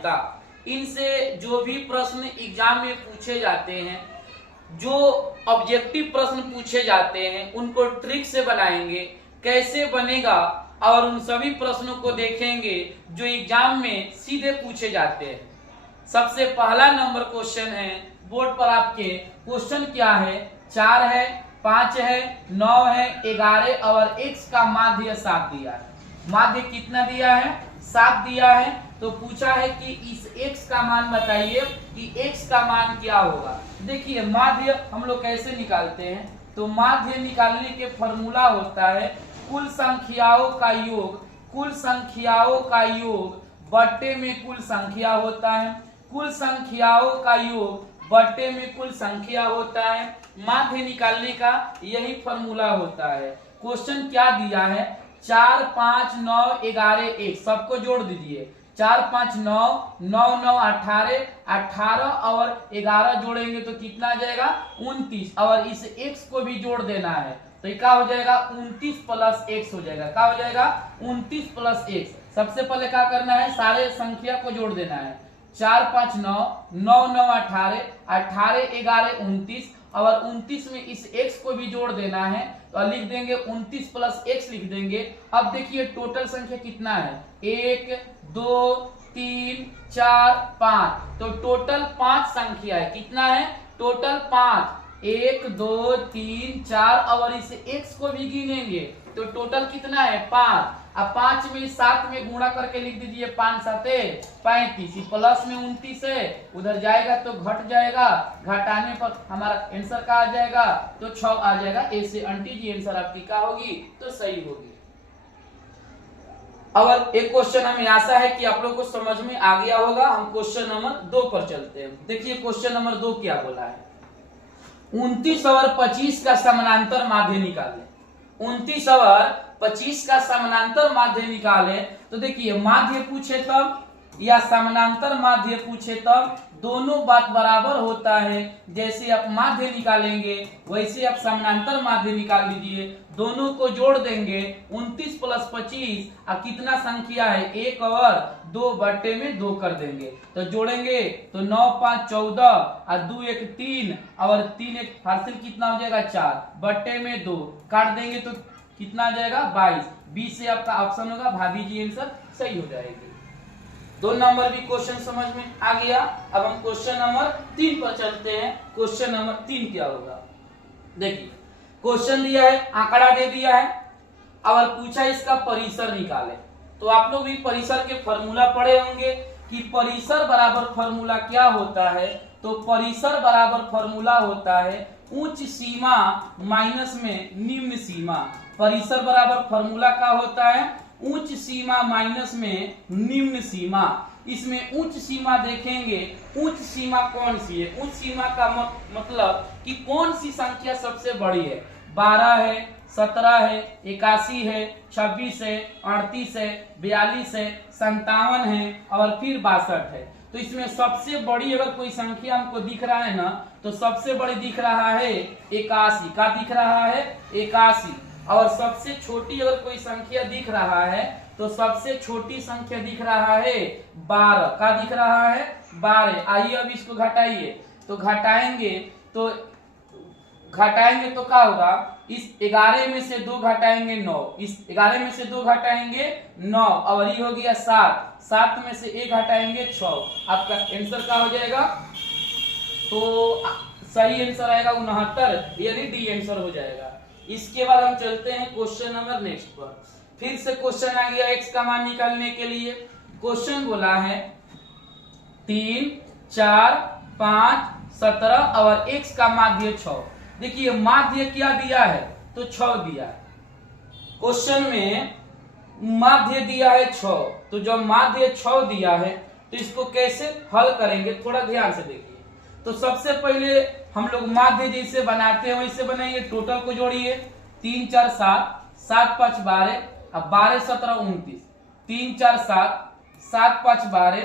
तालिका। इनसे जो भी प्रश्न एग्जाम में पूछे जाते हैं, जो ऑब्जेक्टिव प्रश्न पूछे जाते हैं, उनको ट्रिक से बनाएंगे। कैसे बनेगा और उन सभी प्रश्नों को देखेंगे जो एग्जाम में सीधे पूछे जाते हैं। सबसे पहला नंबर क्वेश्चन है बोर्ड पर आपके, क्वेश्चन क्या है, 4 है, 5 है, 9 है, 11 और x का माध्य 7 दिया है। माध्य कितना दिया है, 7 दिया है। तो पूछा है कि इस x का मान बताइए कि x का मान क्या होगा। देखिए माध्य हम लोग कैसे निकालते हैं, तो माध्य निकालने के फॉर्मूला होता है कुल संख्याओं का योग, कुल संख्याओं का योग बट्टे में कुल संख्या होता है, कुल संख्याओं का योग बट्टे में कुल संख्या होता है। माध्य निकालने का यही फॉर्मूला होता है। क्वेश्चन क्या दिया है, 4, 5, 9, 11, 1 सबको जोड़ दीजिए। 4, 5, 9, 9, 9, 18, 18 और 11 जोड़ेंगे तो कितना आ जाएगा, 29 और इस x को भी जोड़ देना है तो क्या हो जाएगा, 29 प्लस x हो जाएगा। क्या हो जाएगा, 29 प्लस x। सबसे पहले क्या करना है, सारे संख्या को जोड़ देना है। 4, 5, 9, 9, 9, 18, 18, 11, 29 और 29 में इस x को भी जोड़ देना है तो लिख देंगे 29 प्लस x लिख देंगे। अब देखिए टोटल संख्या कितना है, 1, 2, 3, 4, 5, तो टोटल 5 संख्या है। कितना है, टोटल 5, 1, 2, 3, 4 और इस x को भी गिनेंगे तो टोटल कितना है, 5। अब 5 में 7 में गुणा करके लिख दीजिए, 5 7 35, प्लस में 29 है, उधर जाएगा तो घट जाएगा, घटाने पर हमारा आंसर क्या आ जाएगा, तो 6 आ जाएगा। ऐसे आंटी जी आंसर आपकी क्या होगी, तो सही होगी। और एक क्वेश्चन हमें आशा है कि आप लोग को समझ में आ गया होगा। हम क्वेश्चन नंबर 2 पर चलते हैं। देखिए क्वेश्चन नंबर 2 क्या बोला है, 29 और 25 का समानांतर माध्य निकालें। 29 और 25 का समानांतर माध्य निकाले तो देखिए माध्य पूछे तब या समानांतर माध्य पूछे तब दोनों बात बराबर होता है। जैसे आप माध्य निकालेंगे वैसे आप समानांतर माध्य निकाल लीजिए, दोनों को जोड़ देंगे 29 प्लस 25 और कितना संख्या है, 1 और 2 बट्टे में 2 कर देंगे तो जोड़ेंगे तो 9, 5, 14 और 2, 1, 3 और 3, 1 हासिल कितना हो जाएगा, 4 बट्टे में 2 काट देंगे तो कितना आ जाएगा, 22। 20 से आपका ऑप्शन होगा भाभी जी आंसर सही हो जाएगी। 2 नंबर भी क्वेश्चन समझ में आ गया। अब हम क्वेश्चन नंबर 3 पर चलते हैं। क्वेश्चन नंबर 3 क्या होगा, देखिए क्वेश्चन दिया है, आंकड़ा दे दिया है और पूछा इसका परिसर निकाले। तो आप लोग भी परिसर के फॉर्मूला पढ़े होंगे कि परिसर बराबर फॉर्मूला क्या होता है, तो परिसर बराबर फॉर्मूला होता है उच्च सीमा माइनस में निम्न सीमा। परिसर बराबर फॉर्मूला क्या होता है, उच्च सीमा माइनस में निम्न सीमा। इसमें उच्च सीमा देखेंगे, उच्च सीमा कौन सी है, उच्च सीमा का मतलब कि कौन सी संख्या सबसे बड़ी है, 12 है, 17 है, 81 है, 26 है, 38 है, 42 है, 57 है और फिर 62 है। तो इसमें सबसे बड़ी अगर कोई संख्या हमको दिख रहा है ना, तो सबसे बड़ी दिख रहा है 81। का दिख रहा है 81। और सबसे छोटी अगर कोई संख्या दिख रहा है तो सबसे छोटी संख्या दिख रहा है 12। का दिख रहा है 12। आइए अब इसको घटाइए, तो घटाएंगे तो क्या होगा, इस 11 में से 2 घटाएंगे 9, इस 11 में से 2 घटाएंगे 9 और ये हो गया 7, 7 में से 1 घटाएंगे 6। आपका आंसर क्या हो जाएगा, तो सही आंसर आएगा 69, यानी डी आंसर हो जाएगा। इसके बाद हम चलते हैं क्वेश्चन नंबर नेक्स्ट पर। फिर से क्वेश्चन आ गया x का मान निकालने के लिए। क्वेश्चन बोला है 3, 4, 5, 17 और x का माध्य 6। देखिए माध्य क्या दिया है, तो 6 दिया है। क्वेश्चन में माध्य दिया है 6, तो जब माध्य 6 दिया है तो इसको कैसे हल करेंगे, थोड़ा ध्यान से देखिए। तो सबसे पहले हम लोग माध्य जैसे बनाते हैं वैसे बनाइए। टोटल को जोड़िए, 3, 4, 7, 7, 5, 12, अब 12, 17, 29, 3, 4, 7, 7, 5, 12,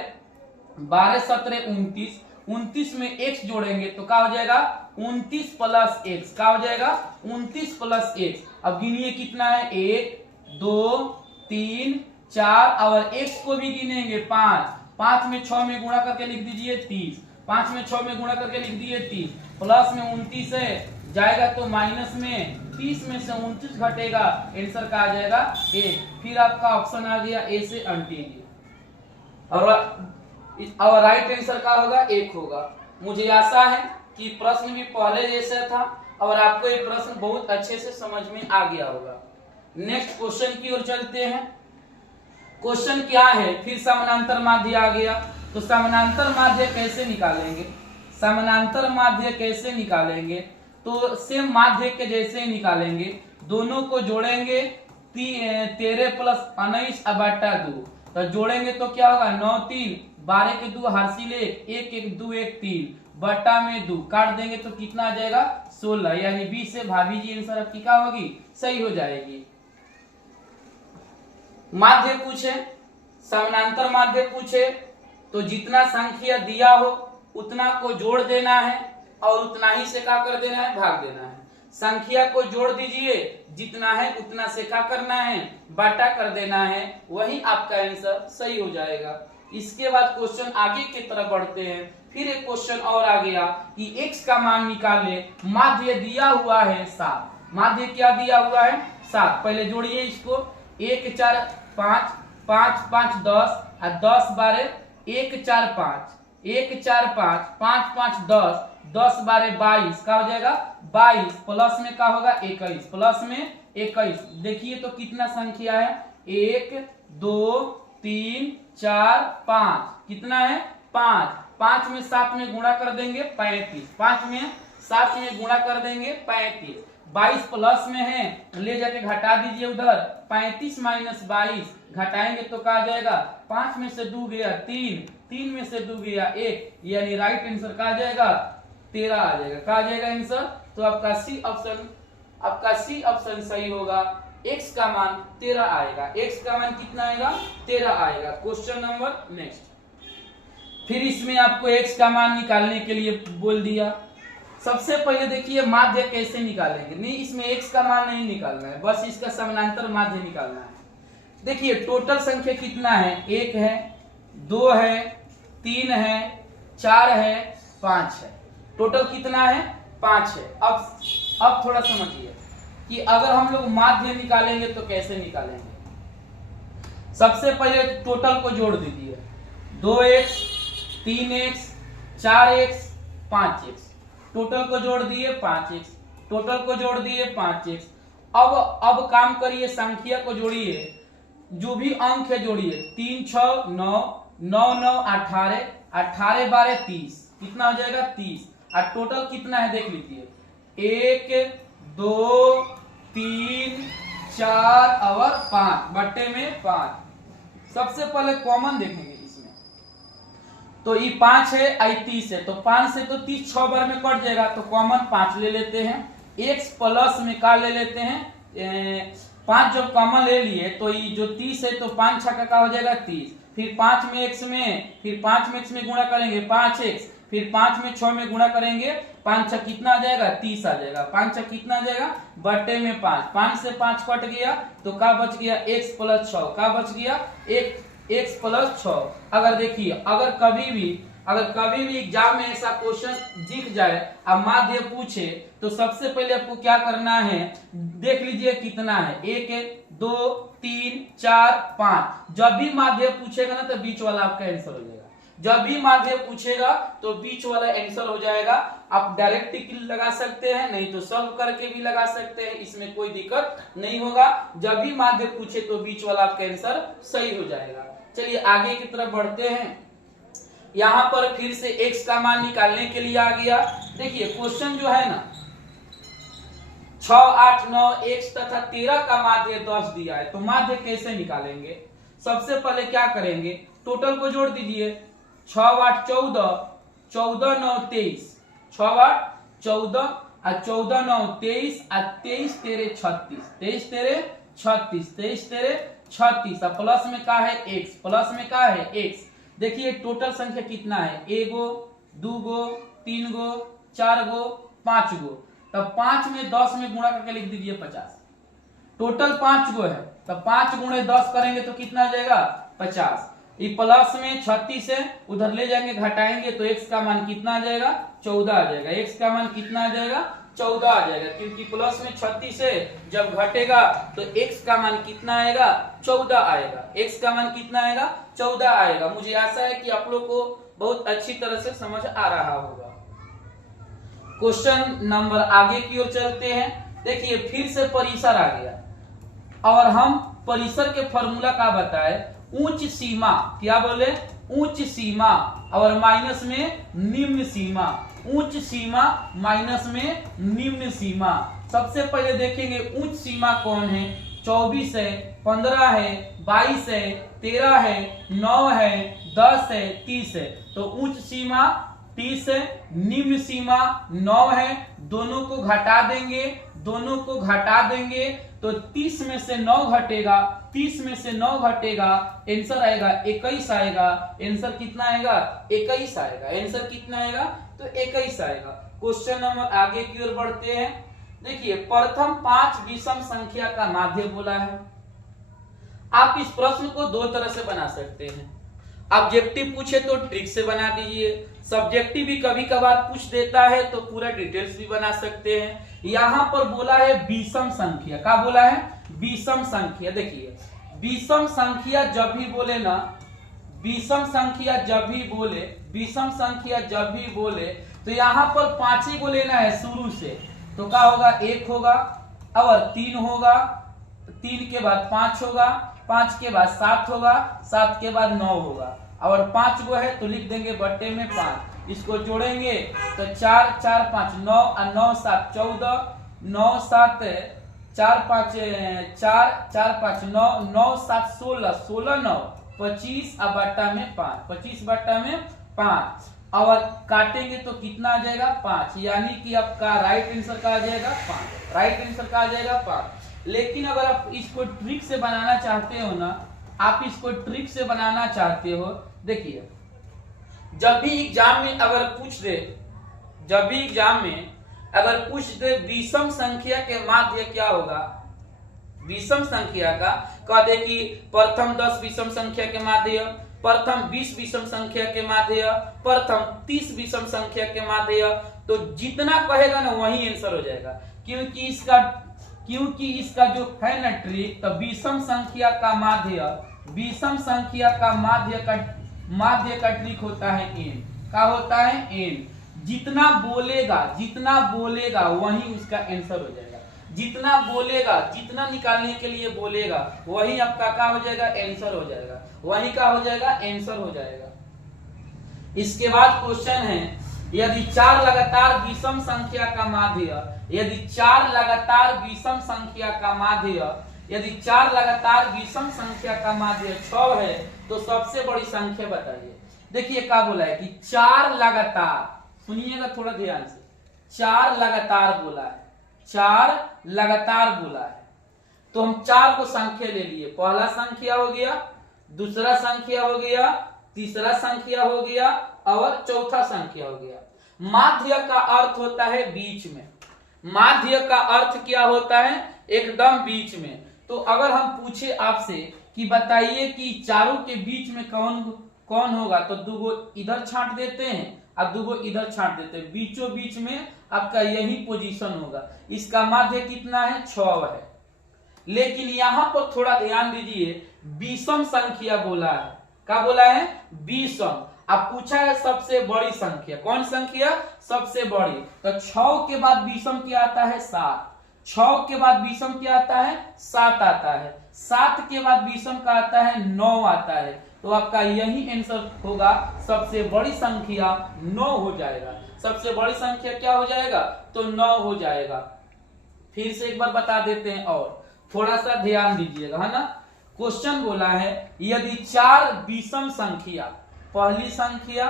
12, 17, 29, 29 में x जोड़ेंगे तो क्या हो जाएगा, 29 प्लस x। क्या हो जाएगा, 29 प्लस x। अब गिनिए कितना है, 1, 2, 3, 4 और x को भी गिनेंगे 5, 5 में 6 में गुणा करके लिख दीजिए 30, 5 में 6 में गुणा करके लिख दिए 30, प्लस में 29 है जाएगा तो माइनस में 30 में से 29 घटेगा, आंसर का आ जाएगा 1। फिर आपका ऑप्शन आ गया ए से अंटीली, और राइट आंसर का होगा 1 होगा। मुझे आशा है कि प्रश्न भी पहले जैसा था और आपको ये प्रश्न बहुत अच्छे से समझ में आ गया होगा। नेक्स्ट क्वेश्चन की ओर चलते हैं। क्वेश्चन क्या है, फिर समानांतर माध्य आ गया, तो समानांतर माध्य कैसे निकालेंगे? समानांतर माध्य कैसे निकालेंगे? तो सेम माध्य के जैसे ही निकालेंगे, दोनों को जोड़ेंगे 13 प्लस 19/2, तो जोड़ेंगे तो क्या होगा 9 3 12 के 2 हासिल 1 1 2 1 3 बटा में 2 काट देंगे तो कितना आ जाएगा 16, यानी बी से भाभी जी आंसर आपकी क्या होगी, सही हो जाएगी। माध्य पूछे, समानांतर माध्य पूछे तो जितना संख्या दिया हो उतना को जोड़ देना है और उतना ही से क्या कर देना है, भाग देना है। संख्या को जोड़ दीजिए, जितना है उतना से क्या करना है, बटा कर देना है, वही आपका आंसर सही हो जाएगा। इसके बाद क्वेश्चन आगे की तरफ बढ़ते हैं। फिर एक क्वेश्चन और आ गया कि x का मान निकाले, माध्य दिया हुआ है 7, माध्य क्या दिया हुआ है 7। पहले जोड़िए इसको, 1 4 5 5 5 10 और 10 12 1 4 5 1 4 5 5 5 10 10 12 22 का हो जाएगा 22, प्लस में क्या होगा 21, प्लस में 21। देखिए तो कितना संख्या है, 1 2 3 4 5, कितना है 5, 5 में 7 में गुणा कर देंगे 35, 5 में 7 में गुणा कर देंगे 35, 22 प्लस में है ले जाके घटा दीजिए उधर, 35 माइनस 22 घटाएंगे तो क्या आ जाएगा, 5 में से 2 गया 3, 3 में से 2 गया 1, यानी राइट आंसर क्या आ जाएगा 13 आ जाएगा। क्या आ जाएगा आंसर, तो आपका सी ऑप्शन सही होगा। x का मान 13 आएगा, x का मान कितना आएगा 13 आएगा। Question number next. फिर इसमें आपको x का मान निकालने के लिए बोल दिया। सबसे पहले देखिए माध्य कैसे निकालेंगे, नहीं इसमें x का मान नहीं निकालना है, बस इसका समानांतर माध्य निकालना है। देखिए टोटल संख्या कितना है, 1 है 2 है 3 है 4 है 5 है, टोटल कितना है 5 है। अब थोड़ा समझिए कि अगर हम लोग माध्य निकालेंगे तो कैसे निकालेंगे। सबसे पहले टोटल को जोड़ दीजिए, 2x 3x 4x 5x, total को जोड़ दिए 5x, टोटल को जोड़ दिए 5x। अब काम करिए, संख्या को जोड़िए, जो भी अंक है जोड़िए, 3 6 9 9 9 18 18 12 30, कितना हो जाएगा 30। और टोटल कितना है देख लीजिए, 1 2 3 4 और 5 बट्टे में 5। सबसे पहले कॉमन देखेंगे इसमें, तो ये 5 है आई 30 है, तो 5 से तो 30 6 बार में कट जाएगा, तो कॉमन 5 ले लेते हैं। x प्लस में का ले लेते हैं 5, जब कॉमन ले लिए तो ये जो 30 है तो 5 छक्का का हो जाएगा 30, फिर 5 में x में, फिर 5 में x में गुणा करेंगे 5x, फिर 5 में 6 में गुणा करेंगे 5 छक कितना आ जाएगा 30 आ जाएगा, 5 छक कितना आ जाएगा बट्टे में 5, 5 से 5 कट गया तो का बच गया x प्लस 6, का बच गया x प्लस 6। अगर देखिए अगर कभी भी एग्जाम में ऐसा क्वेश्चन दिख जाए अब माध्य पूछे तो सबसे पहले आपको क्या करना है, देख लीजिए कितना है, 1 2 3 4 5। जब भी माध्य पूछेगा ना तो बीच वाला आपका आंसर हो जाएगा, जब भी माध्य पूछेगा तो बीच वाला आंसर हो जाएगा। आप डायरेक्ट टिक लगा सकते हैं, नहीं तो सॉल्व करके भी लगा सकते हैं, इसमें कोई दिक्कत नहीं होगा। जब भी माध्य पूछे तो बीच वाला आपका आंसर सही हो जाएगा। चलिए आगे की तरफ बढ़ते हैं। यहाँ पर फिर से x का मान निकालने के लिए आ गया। देखिए क्वेश्चन जो है ना 6 8 9 x तथा 13 का माध्य 10 दिया है, तो माध्य कैसे निकालेंगे। सबसे पहले क्या करेंगे, टोटल को जोड़ दीजिए, 6 8 14 14 9 23, 6 8 14 और 14 9 23 और 23 13 36, 23 13 36, 23 13 36 और प्लस में क्या है x, प्लस में क्या है x। देखिए टोटल संख्या कितना है, 1 2 3 4 5 तब 5 में 10 में गुणा करके लिख दीजिए 50, टोटल 5 है, तब 5 गुणे 10 करेंगे तो कितना आ जाएगा 50। ये प्लस में 36 है, उधर ले जाएंगे घटाएंगे तो x का मान कितना आ जाएगा 14 आ जाएगा। x का मान कितना आ जाएगा 14 आ जाएगा, क्योंकि प्लस में 36 है, जब घटेगा तो x का मान कितना आएगा 14 आएगा। x का मान कितना आएगा 14 आएगा। मुझे आशा है कि आप लोग को बहुत अच्छी तरह से समझ आ रहा होगा। क्वेश्चन नंबर आगे की ओर चलते हैं। देखिए फिर से परिसर आ गया और हम परिसर के फॉर्मूला का बताए, उच्च सीमा, क्या बोले उच्च सीमा और माइनस में निम्न सीमा, उच्च सीमा माइनस में निम्न सीमा। सबसे पहले देखेंगे उच्च सीमा कौन है, 24 है, 15 है, 22 है, 13 है, 9 है, 10 है, 30 है। तो उच्च सीमा 30 है, निम्न सीमा 9 है, दोनों को घटा देंगे, दोनों को घटा देंगे तो 30 में से 9 घटेगा, 30 में से 9 घटेगा, आंसर आएगा 21 आएगा। आंसर कितना आएगा 21 आएगा। आंसर कितना आएगा तो 21 आएगा। क्वेश्चन नंबर आगे की ओर बढ़ते हैं। देखिए प्रथम 5 विषम संख्या का माध्य बोला है। आप इस प्रश्न को दो तरह से बना सकते हैं। ऑब्जेक्टिव पूछे तो ट्रिक से बना दीजिए, सब्जेक्टिव भी कभी कभार पूछ देता है तो पूरा डिटेल्स भी बना सकते हैं। यहां पर बोला है विषम संख्या, क्या बोला है विषम संख्या। देखिए विषम संख्या जब भी बोले ना, विषम संख्या जब भी बोले, विषम संख्या जब भी बोले तो यहाँ पर 5 ही को लेना है शुरू से। तो क्या होगा 1 होगा और 3 होगा, 3 के बाद 5 होगा, 5 के बाद 7 होगा, 7 के बाद 9 होगा और 5 गो है तो लिख देंगे बट्टे में 5। इसको जोड़ेंगे तो 4 4 5 9 और 9 7 14, 9 7 4 5 4 4 5 9 9 7 16 16 9 25 और बट्टा में 5, 25 बट्टा में 5 और काटेंगे तो कितना आ जाएगा 5, यानी कि आपका राइट आंसर का आ जाएगा 5। राइट आंसर का आ जाएगा 5। लेकिन अगर आप इसको ट्रिक से बनाना चाहते हो ना, आप इसको ट्रिक से बनाना चाहते हो, देखिए जब भी एग्जाम में अगर पूछ दे, जब भी एग्जाम में अगर पूछ दे विषम संख्या के माध्य क्या होगा, विषम संख्या का कह दे कि प्रथम 10 विषम संख्या के माध्य, प्रथम 20 विषम संख्या के माध्य, प्रथम 30 विषम संख्या के माध्य, तो जितना कहेगा ना वही आंसर हो जाएगा। क्योंकि इसका जो है ना ट्रिक, तो विषम संख्या का माध्य, विषम संख्या का माध्य का ट्रिक होता है n, क्या होता है n। जितना बोलेगा वही उसका आंसर हो जाएगा। जितना बोलेगा, जितना निकालने के लिए बोलेगा वही आपका क्या हो जाएगा आंसर हो जाएगा, वही का हो जाएगा आंसर हो जाएगा। इसके बाद क्वेश्चन है, यदि 4 लगातार विषम संख्या का माध्य, यदि 4 लगातार विषम संख्या का माध्य, यदि 4 लगातार विषम संख्या का माध्य 6 है तो सबसे बड़ी संख्या बताइए। देखिए क्या बोला है कि 4 लगातार, सुनिएगा थोड़ा ध्यान से, 4 लगातार बोला है, 4 लगातार बोला है। तो हम 4 को संख्या ले लिए, पहला संख्या हो गया, दूसरा संख्या हो गया, तीसरा संख्या हो गया और चौथा संख्या हो गया। माध्य का अर्थ होता है बीच में, माध्य का अर्थ क्या होता है एकदम बीच में। तो अगर हम पूछे आपसे कि बताइए कि चारों के बीच में कौन होगा, तो 2 गो इधर छांट देते हैं और 2 गो इधर छांट देते हैं, बीचों बीच में आपका यही पोजीशन होगा। इसका माध्य कितना है 6 है। लेकिन यहां पर थोड़ा ध्यान दीजिए, विषम संख्या बोला है, क्या बोला है विषम। अब पूछा है सबसे बड़ी संख्या, कौन संख्या सबसे बड़ी, तो 6 के बाद विषम क्या आता है 7, 6 के बाद विषम क्या आता है 7 आता है, 7 के बाद विषम का आता है 9 आता है। तो आपका यही आंसर होगा, सबसे बड़ी संख्या 9 हो जाएगा। सबसे बड़ी संख्या क्या हो जाएगा तो 9 हो जाएगा। फिर से एक बार बता देते हैं और थोड़ा सा ध्यान दीजिएगा, है ना। क्वेश्चन बोला है यदि 4 विषम संख्या, पहली संख्या,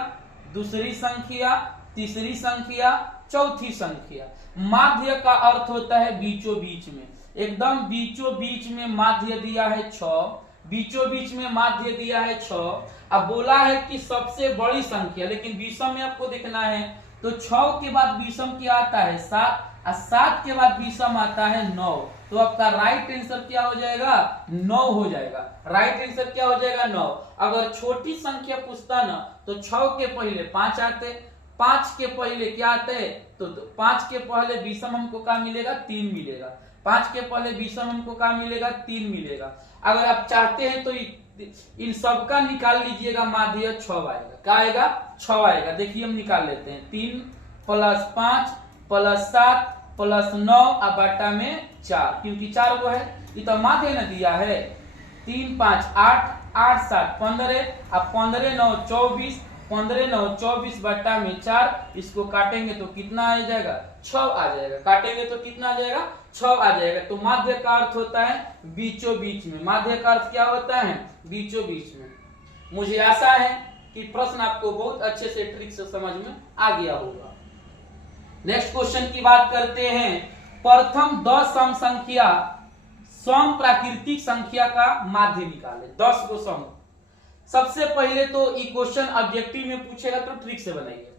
दूसरी संख्या, तीसरी संख्या, चौथी संख्या, माध्य का अर्थ होता है बीचों बीच में, एकदम बीचों बीच में माध्य दिया है 6, बीचों बीच में माध्य दिया है 6। अब बोला है कि सबसे बड़ी संख्या, लेकिन विषम में आपको देखना है तो 6 के बाद विषम क्या आता है 7, और 7 के बाद विषम आता है 9, तो आपका राइट आंसर क्या हो जाएगा 9 हो जाएगा। राइट आंसर क्या हो जाएगा 9। अगर छोटी संख्या पूछता ना तो 6 के पहले 5 आते, 5 के पहले क्या आते, तो 5 के पहले विषम हमको क्या मिलेगा 3 मिलेगा, 5 के पहले विषम हमको क्या मिलेगा 3 मिलेगा। अगर आप चाहते हैं तो इन सब का निकाल लीजिएगा माध्य 6 आएगा। क्या आएगा 6 आएगा। देखिए हम निकाल लेते हैं 3 + 5 + 7 + 9 और बटा में 4, क्योंकि 4 को है, ये तो माध्य न दिया है। 3 5 8 8 7 15 अब 15 9 24, 15 9 24 बटा में 4, इसको काटेंगे तो कितना आ जाएगा 6 आ जाएगा। काटेंगे तो कितना आ जाएगा 6 आ जाएगा। तो माध्य का अर्थ होता है बीचों बीच में। माध्य का अर्थ क्या होता है बीचों बीच में। मुझे आशा है कि प्रश्न आपको बहुत अच्छे से ट्रिक से समझ में आ गया होगा। नेक्स्ट क्वेश्चन की बात करते हैं। प्रथम 10 सम संख्या सम प्राकृतिक संख्या का माध्य निकाले। 10 को सम। सबसे पहले तो ये क्वेश्चन ऑब्जेक्टिव में पूछेगा तो ट्रिक से बनाइए।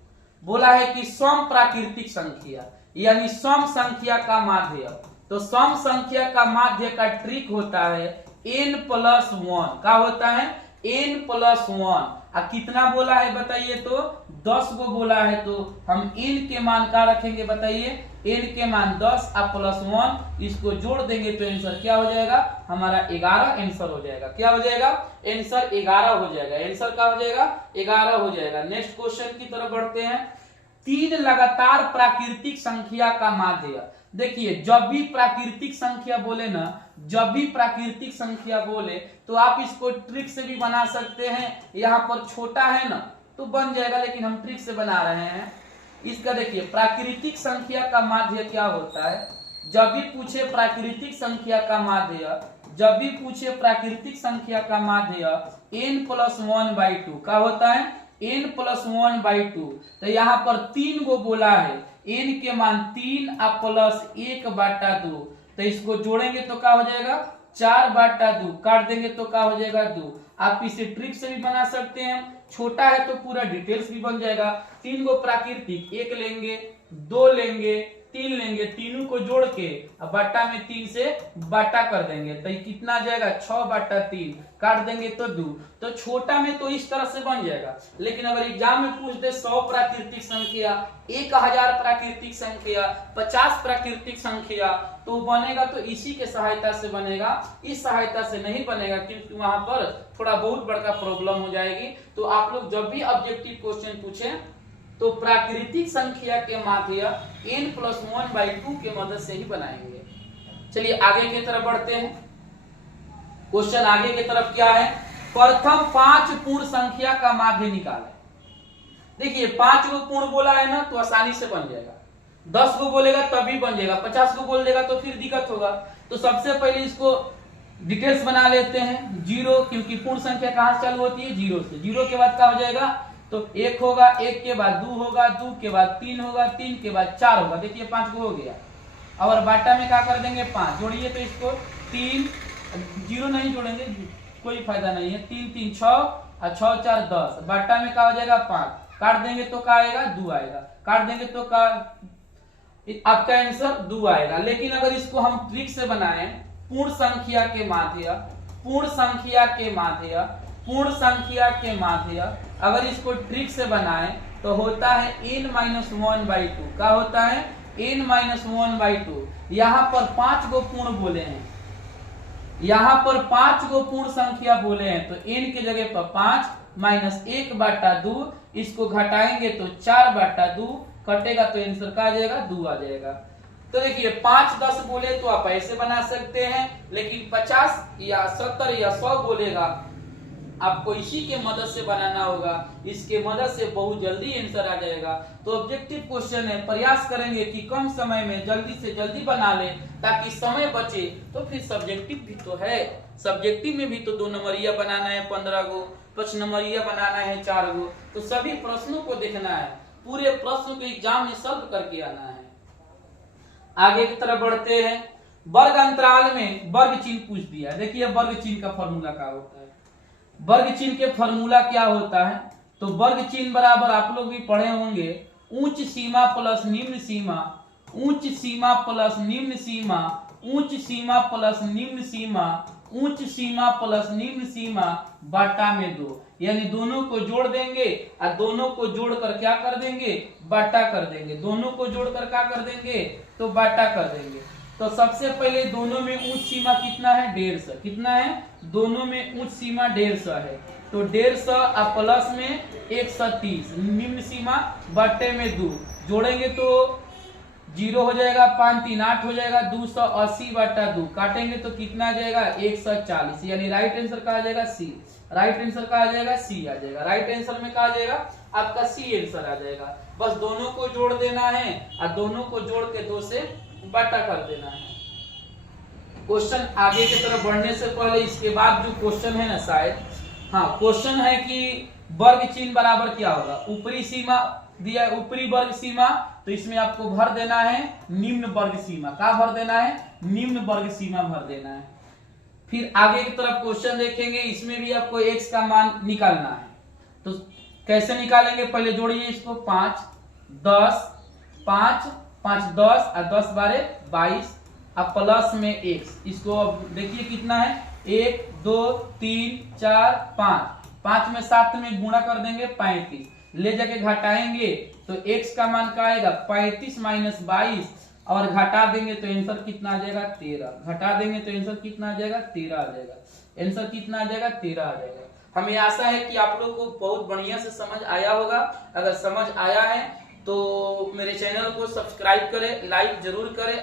बोला है कि सम प्राकृतिक संख्या यानी सम संख्या का माध्य। तो सम संख्या का माध्य का ट्रिक होता है n+1। क्या होता है n+1। कितना बोला है बताइए, तो 10 को बोला है, तो हम n के मान क्या रखेंगे बताइए, n के मान 10 और +1, इसको जोड़ देंगे तो आंसर क्या हो जाएगा हमारा 11 आंसर हो जाएगा। क्या हो जाएगा आंसर 11 हो जाएगा। आंसर क्या हो जाएगा 11 हो जाएगा। नेक्स्ट क्वेश्चन की तरफ बढ़ते हैं। 3 लगातार प्राकृतिक संख्या का माध्य। देखिए जब भी प्राकृतिक संख्या बोले ना, जब भी प्राकृतिक संख्या बोले तो आप इसको ट्रिक से भी बना सकते हैं। यहाँ पर छोटा है ना तो बन जाएगा, लेकिन हम ट्रिक से बना रहे हैं इसका। देखिए प्राकृतिक संख्या का माध्य क्या होता है। जब भी पूछे प्राकृतिक संख्या का माध्य, जब भी पूछे प्राकृतिक संख्या का माध्य n+1/2 का होता है n+1/2। तो यहाँ पर 3 को बोला है, n के मान 3 और +1/2, तो इसको जोड़ेंगे तो क्या हो जाएगा 4/2, काट देंगे तो क्या हो जाएगा 2। आप इसे ट्रिक से भी बना सकते हैं, छोटा है तो पूरा डिटेल्स भी बन जाएगा। 3 को प्राकृतिक 1 लेंगे, 2 लेंगे, 3 लेंगे, तीनों को जोड़ के बट्टा में 3 से बट्टा कर देंगे तो ये कितना आ जाएगा 6/3, काट देंगे तो 2। तो छोटा में तो इस तरह से बन जाएगा, लेकिन अगर एग्जाम में पूछ दे 100 प्राकृतिक संख्या, 1000 प्राकृतिक संख्या, 50 प्राकृतिक संख्या, तो बनेगा तो इसी के सहायता से बनेगा, इस सहायता से नहीं बनेगा, क्योंकि वहां पर थोड़ा बहुत बड़ा प्रॉब्लम हो जाएगी। तो आप लोग जब भी ऑब्जेक्टिव क्वेश्चन पूछें तो प्राकृतिक संख्या के माध्य n+1/2 के मदद से ही बनाएंगे। चलिए आगे की तरफ बढ़ते हैं। क्वेश्चन आगे की तरफ क्या है, प्रथम 5 पूर्ण संख्या का माध्य निकालें। देखिए 5 को पूर्ण बोला है ना तो आसानी से बन जाएगा, 10 को बोलेगा तभी बन जाएगा, 50 को बोल देगा तो फिर दिक्कत होगा। तो सबसे पहले इसको डिटेल्स बना लेते हैं। 0, क्योंकि पूर्ण संख्या कहां से चालू होती है 0 से। 0 के बाद क्या हो जाएगा, तो 1 होगा, 1 के बाद 2 होगा, 2 के बाद 3 होगा, 3 के बाद 4 होगा। देखिए 5 को हो गया। और बाटा में क्या कर देंगे 5, जोड़िए तो इसको 3, 0 नहीं जोड़ेंगे कोई फायदा नहीं है, 3 3 6 और 6 4 10, बाटा में क्या हो जाएगा 5, काट देंगे तो क्या आएगा 2 आएगा, काट देंगे तो क्या आपका आंसर 2 आएगा। लेकिन अगर इसको हम ट्रिक से बनाएं, पूर्ण संख्या के माध्य, पूर्ण संख्या के माध्य, पूर्ण संख्या के माध्य, अगर इसको ट्रिक से बनाएं तो होता है n-1/2। क्या होता है n-1/2। यहाँ पर 5 को पूर्ण बोले हैं, यहाँ पर 5 को पूर्ण संख्या बोले हैं, तो n की जगह पर 5 -1/2, इसको घटाएंगे तो 4/2, कटेगा तो आंसर का आ जाएगा 2 आ जाएगा। तो देखिए 5 10 बोले तो आप ऐसे बना सकते हैं, लेकिन 50 या 70 या 100 बोलेगा आपको इसी के मदद से बनाना होगा, इसके मदद से बहुत जल्दी आंसर आ जाएगा। तो ऑब्जेक्टिव क्वेश्चन है, प्रयास करेंगे कि कम समय में जल्दी से जल्दी बना ले ताकि समय बचे। तो फिर सब्जेक्टिव भी तो है, सब्जेक्टिव में भी तो 2 नंबरिया बनाना है 15 गो, 5 नंबरिया बनाना है 4 गो, तो सभी प्रश्नों को देखना है, पूरे प्रश्न को एग्जाम में सॉल्व करके आना है। आगे की तरफ बढ़ते हैं। वर्ग अंतराल में वर्ग चिन्ह पूछ दिया। देखिए वर्ग चिन्ह का फॉर्मूला क्या होता है। वर्ग चिन्ह के फॉर्मूला क्या होता है, तो वर्ग चिन्ह बराबर आप लोग भी पढ़े होंगे, उच्च सीमा प्लस निम्न सीमा, उच्च सीमा प्लस निम्न सीमा, उच्च सीमा प्लस निम्न सीमा, उच्च सीमा प्लस निम्न सीमा बटा में 2, यानी दोनों को जोड़ देंगे और दोनों को जोड़कर क्या कर देंगे, बटा कर देंगे। दोनों को जोड़कर क्या कर देंगे, तो बटा कर देंगे। तो सबसे पहले दोनों में उच्च सीमा कितना है, 150। कितना है, दोनों में उच्च सीमा 150 है, तो 150 और प्लस में 130, निम्न सीमा बटे में 2, जोड़ेंगे तो 0 हो जाएगा, 5 3 8 हो जाएगा, 280 बटा 2, काटेंगे तो कितना आ जाएगा, 140, यानी राइट आंसर कहा जाएगा सी। राइट आंसर कहा जाएगा सी आ जाएगा। राइट आंसर में कहा जाएगा आपका सी आंसर आ जाएगा। बस दोनों को जोड़ देना है और दोनों को जोड़ के 2 से बटा कर देना है। क्वेश्चन आगे की तरफ बढ़ने से पहले इसके बाद जो क्वेश्चन है ना, शायद हाँ क्वेश्चन है कि वर्ग चिन्ह बराबर क्या होगा। ऊपरी सीमा दिया है, ऊपरी वर्ग सीमा, तो इसमें आपको भर देना है निम्न वर्ग सीमा। क्या भर देना है, निम्न वर्ग सीमा भर देना है। फिर आगे की तरफ क्वेश्चन देखेंगे, इसमें भी आपको x का मान निकालना है। तो कैसे निकालेंगे, पहले जोड़िए इसको, 5 10 5 5 10 और 10 12 22 अब प्लस में x। इसको अब देखिए कितना है, 1 2 3 4 5, 5 में 7 में गुणा कर देंगे 35, ले जाके घटाएंगे तो x का मान क्या आएगा, 35 माइनस 22, और घटा देंगे तो आंसर कितना आ जाएगा, 13। घटा देंगे तो आंसर कितना आ जाएगा, 13 आ जाएगा। आंसर कितना आ जाएगा, 13 आ जाएगा। हमें आशा है कि आप लोग को बहुत बढ़िया से समझ आया होगा। अगर समझ आया है तो मेरे चैनल को सब्सक्राइब करें, लाइक जरूर करें।